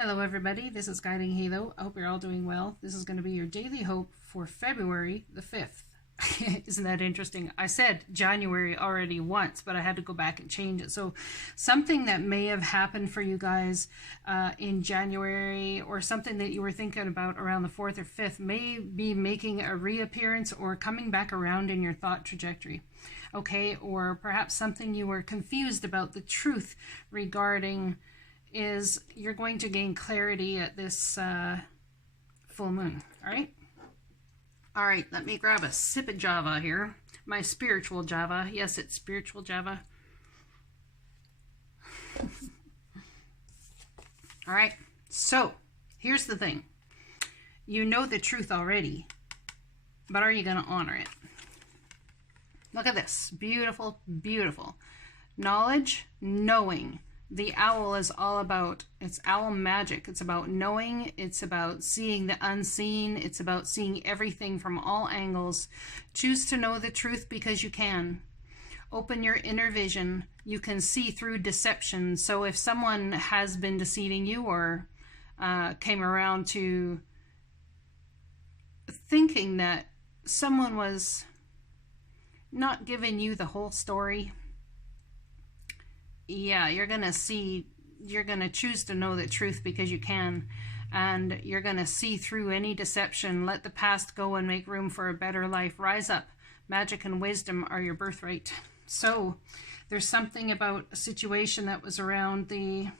Hello everybody, this is Guiding Halo. I hope you're all doing well. This is going to be your daily hope for February the 5th. Isn't that interesting? I said January already once, but I had to go back and change it. So something that may have happened for you guys in January, or something that you were thinking about around the 4th or 5th, may be making a reappearance or coming back around in your thought trajectory. Okay, or perhaps something you were confused about the truth regarding is you're going to gain clarity at this full moon. All right, let me grab a sip of Java here. My spiritual Java. Yes, it's spiritual Java. All right, so here's the thing. You know the truth already, but are you going to honor it? Look at this. Beautiful, beautiful. Knowledge, knowing. The owl is all about, it's owl magic. It's about knowing, it's about seeing the unseen, it's about seeing everything from all angles. Choose to know the truth because you can. Open your inner vision. You can see through deception. So if someone has been deceiving you or came around to thinking that someone was not giving you the whole story, yeah, you're going to choose to know the truth because you can, and you're going to see through any deception. Let the past go and make room for a better life. Rise up. Magic and wisdom are your birthright. So there's something about a situation that was around the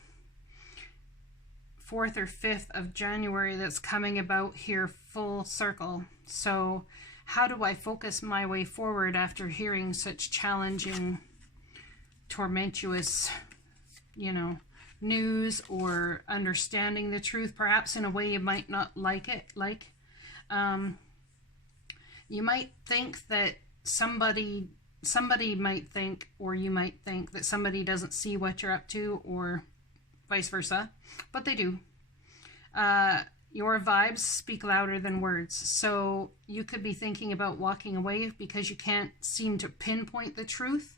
4th or 5th of January that's coming about here full circle. So how do I focus my way forward after hearing such challenging, tormentuous, news, or understanding the truth, perhaps in a way you might not like it. You might think that somebody might think, or you might think that somebody doesn't see what you're up to, or vice versa, but they do. Your vibes speak louder than words. So you could be thinking about walking away because you can't seem to pinpoint the truth.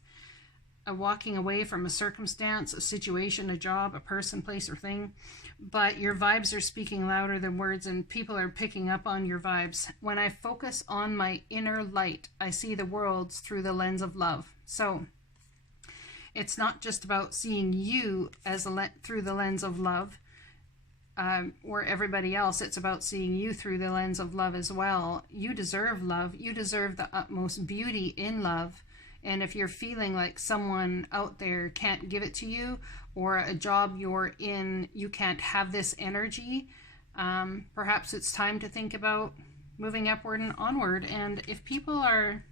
Walking away from a circumstance, a situation, a job, a person, place, or thing, but your vibes are speaking louder than words, and people are picking up on your vibes. When I focus on my inner light, I see the world through the lens of love. So it's not just about seeing you as through the lens of love, or everybody else. It's about seeing you through the lens of love as well. You deserve love. You deserve the utmost beauty in love. And if you're feeling like someone out there can't give it to you, or a job you're in, you can't have this energy, perhaps it's time to think about moving upward and onward. And if people are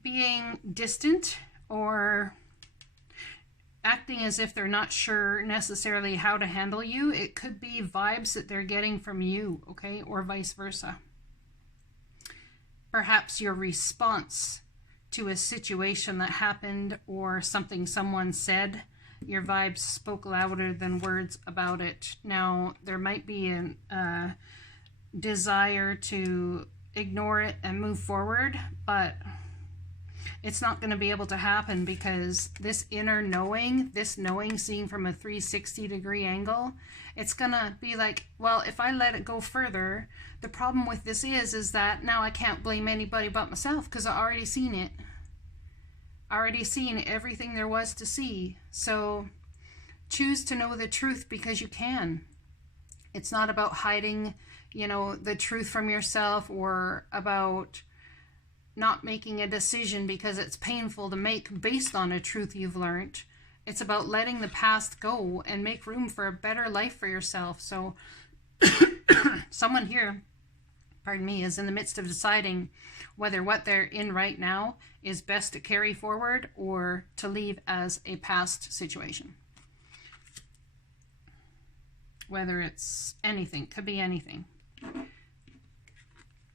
being distant or acting as if they're not sure necessarily how to handle you, it could be vibes that they're getting from you, okay, or vice versa. Perhaps your response to a situation that happened or something someone said, your vibes spoke louder than words about it. Now, there might be a desire to ignore it and move forward, but it's not going to be able to happen because this inner knowing, this knowing seen from a 360-degree angle, it's going to be like, well, if I let it go further, the problem with this is that now I can't blame anybody but myself because I already seen it. Already seen everything there was to see. So choose to know the truth because you can. It's not about hiding, the truth from yourself, or about not making a decision because it's painful to make based on a truth you've learned. It's about letting the past go and make room for a better life for yourself. So someone here, is in the midst of deciding whether what they're in right now is best to carry forward or to leave as a past situation. Whether it's anything, could be anything.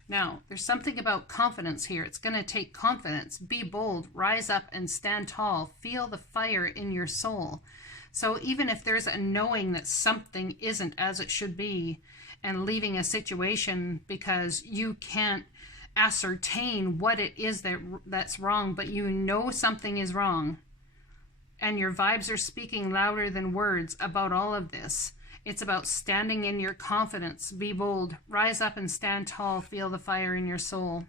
Now, there's something about confidence here. It's going to take confidence. Be bold, rise up and stand tall. Feel the fire in your soul. So even if there's a knowing that something isn't as it should be, and leaving a situation because you can't ascertain what it is that's wrong, but you know something is wrong, and your vibes are speaking louder than words about all of this, It's about standing in your confidence. Be bold. Rise up and stand tall. Feel the fire in your soul.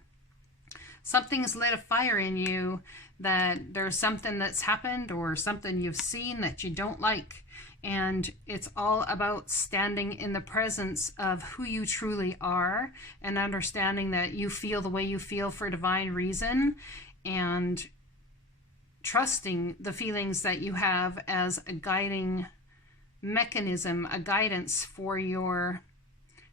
Something's lit a fire in you, that there's something that's happened or something you've seen that you don't like. And it's all about standing in the presence of who you truly are and understanding that you feel the way you feel for divine reason, and trusting the feelings that you have as a guiding mechanism, a guidance for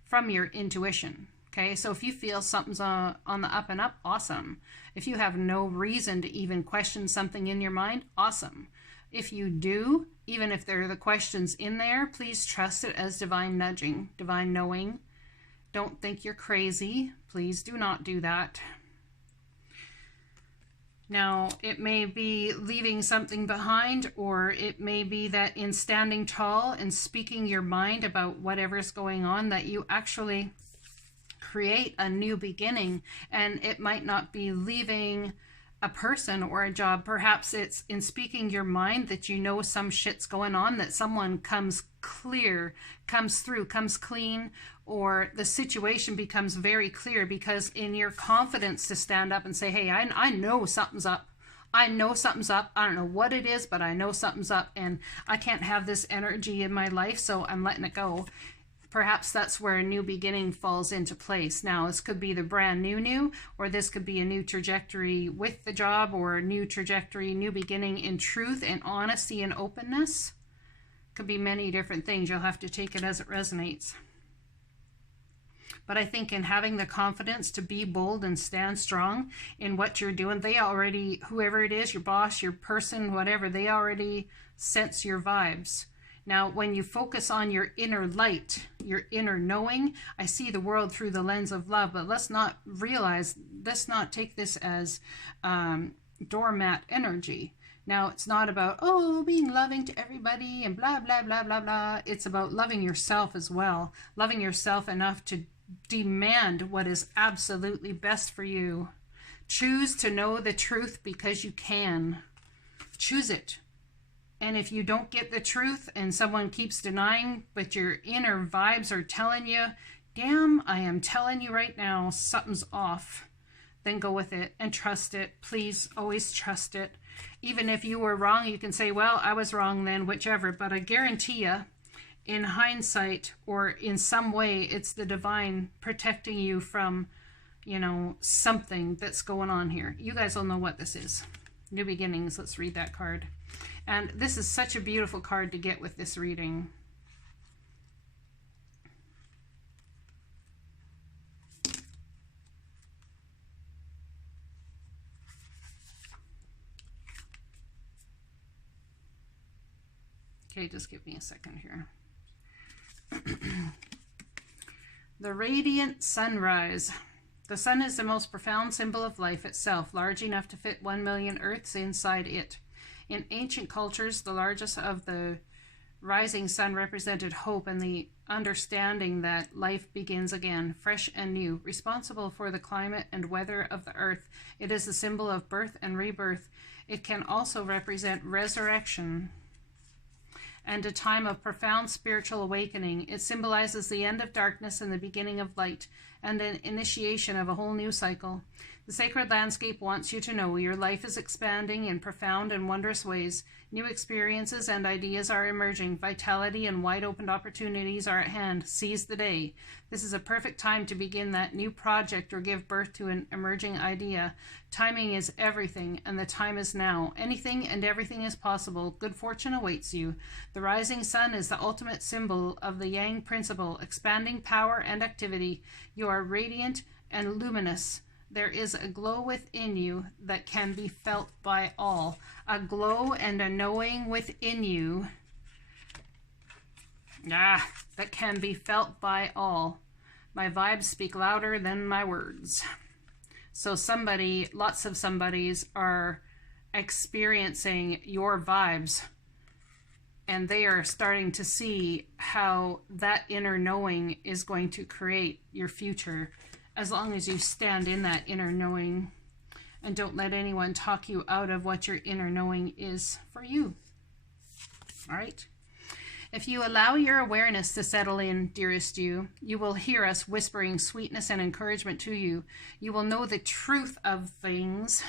from your intuition. Okay, so if you feel something's on the up and up, awesome. If you have no reason to even question something in your mind, awesome. If you do, even if there are the questions in there, please trust it as divine nudging, divine knowing. Don't think you're crazy. Please do not do that. Now, it may be leaving something behind, or it may be that in standing tall and speaking your mind about whatever's going on, that you actually create a new beginning. And it might not be leaving a person or a job. Perhaps it's in speaking your mind that you know some shit's going on, that someone comes clear, comes through, comes clean, or the situation becomes very clear because in your confidence to stand up and say, hey, I know something's up. I know something's up. I don't know what it is, but I know something's up, and I can't have this energy in my life, so I'm letting it go. Perhaps that's where a new beginning falls into place. Now, this could be the brand new, or this could be a new trajectory with the job, or a new trajectory, new beginning in truth and honesty and openness. Could be many different things. You'll have to take it as it resonates. But I think in having the confidence to be bold and stand strong in what you're doing, they already, whoever it is, your boss, your person, whatever, they already sense your vibes. Now, when you focus on your inner light, your inner knowing, I see the world through the lens of love, but let's not take this as doormat energy. Now, it's not about, oh, being loving to everybody and blah, blah, blah, blah, blah. It's about loving yourself as well. Loving yourself enough to demand what is absolutely best for you. Choose to know the truth because you can. Choose it. And if you don't get the truth and someone keeps denying, but your inner vibes are telling you, damn, I am telling you right now, something's off, then go with it and trust it. Please always trust it. Even if you were wrong, you can say, well, I was wrong then, whichever. But I guarantee you, in hindsight or in some way, it's the divine protecting you from, something that's going on here. You guys will know what this is. New beginnings. Let's read that card. And this is such a beautiful card to get with this reading. Okay, just give me a second here. The radiant sunrise. The sun is the most profound symbol of life itself, large enough to fit 1 million Earths inside it. In ancient cultures, the largest of the rising sun represented hope and the understanding that life begins again, fresh and new. Responsible for the climate and weather of the earth, it is the symbol of birth and rebirth. It can also represent resurrection and a time of profound spiritual awakening. It symbolizes the end of darkness and the beginning of light, and an initiation of a whole new cycle. The sacred landscape wants you to know your life is expanding in profound and wondrous ways. New experiences and ideas are emerging. Vitality and wide-open opportunities are at hand. Seize the day. This is a perfect time to begin that new project or give birth to an emerging idea. Timing is everything, and the time is now. Anything and everything is possible. Good fortune awaits you. The rising sun is the ultimate symbol of the Yang principle, expanding power and activity. You are radiant and luminous. There is a glow within you that can be felt by all. A glow and a knowing within you that can be felt by all. My vibes speak louder than my words. So lots of somebodies are experiencing your vibes, and they are starting to see how that inner knowing is going to create your future, as long as you stand in that inner knowing and don't let anyone talk you out of what your inner knowing is for you. All right? If you allow your awareness to settle in, dearest you will hear us whispering sweetness and encouragement to you. You will know the truth of things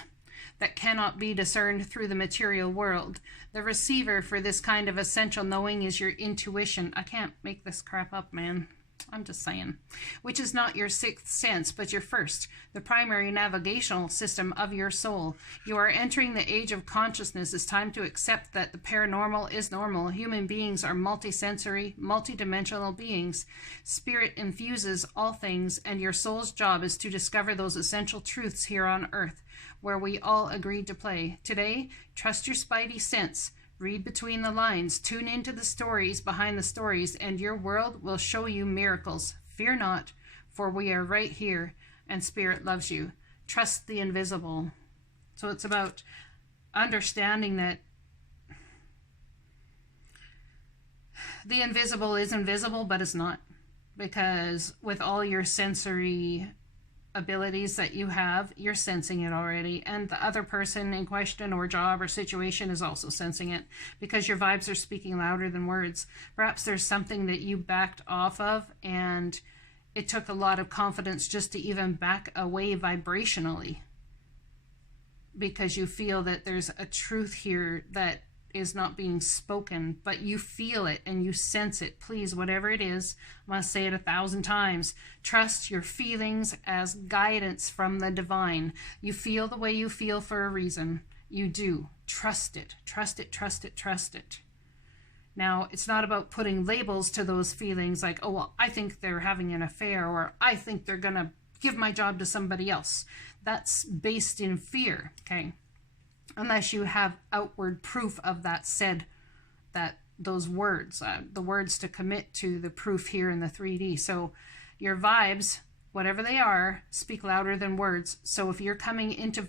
that cannot be discerned through the material world. The receiver for this kind of essential knowing is your intuition. I can't make this crap up, man. I'm just saying. Which is not your sixth sense, but your first, the primary navigational system of your soul. You are entering the age of consciousness. It's time to accept that the paranormal is normal. Human beings are multisensory, multidimensional beings. Spirit infuses all things, and your soul's job is to discover those essential truths here on Earth, where we all agreed to play. Today, trust your spidey sense. Read between the lines, tune into the stories behind the stories, and your world will show you miracles. Fear not, for we are right here, and Spirit loves you. Trust the invisible. So it's about understanding that the invisible is invisible, but it's not. Because with all your sensory abilities that you have, you're sensing it already, and the other person in question or job or situation is also sensing it, because your vibes are speaking louder than words. Perhaps there's something that you backed off of, and it took a lot of confidence just to even back away vibrationally, because you feel that there's a truth here that is not being spoken, but you feel it and you sense it. Please, whatever it is, I must say it 1,000 times, trust your feelings as guidance from the divine. You feel the way you feel for a reason. You do. Trust it. Trust it, trust it, trust it. Now, it's not about putting labels to those feelings like, oh, well, I think they're having an affair, or I think they're gonna give my job to somebody else. That's based in fear, okay? Unless you have outward proof of that said, that those words, the words to commit to the proof here in the 3D. So your vibes, whatever they are, speak louder than words. So if you're coming into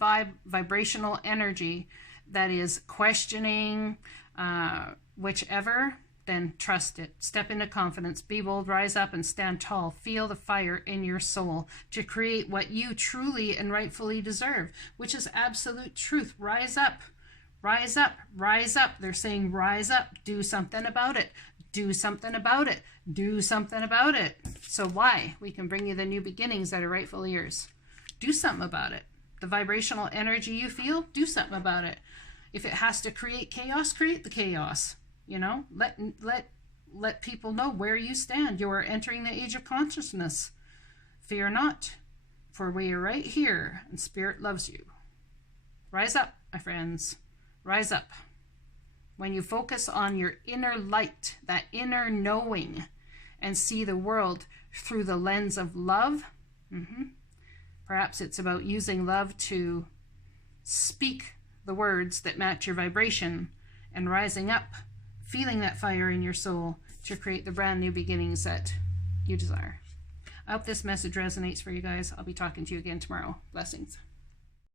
vibrational energy that is questioning, whichever, then trust it. Step into confidence. Be bold, rise up, and stand tall. Feel the fire in your soul to create what you truly and rightfully deserve, which is absolute truth. Rise up. Rise up. Rise up. They're saying rise up. Do something about it. Do something about it. Do something about it. So why? We can bring you the new beginnings that are rightfully yours. Do something about it. The vibrational energy you feel, do something about it. If it has to create chaos, create the chaos. You know, let people know where you stand. You are entering the age of consciousness. Fear not, for we are right here, and Spirit loves you. Rise up, my friends. Rise up. When you focus on your inner light, that inner knowing, and see the world through the lens of love, perhaps it's about using love to speak the words that match your vibration and rising up, feeling that fire in your soul to create the brand new beginnings that you desire. I hope this message resonates for you guys. I'll be talking to you again tomorrow. Blessings.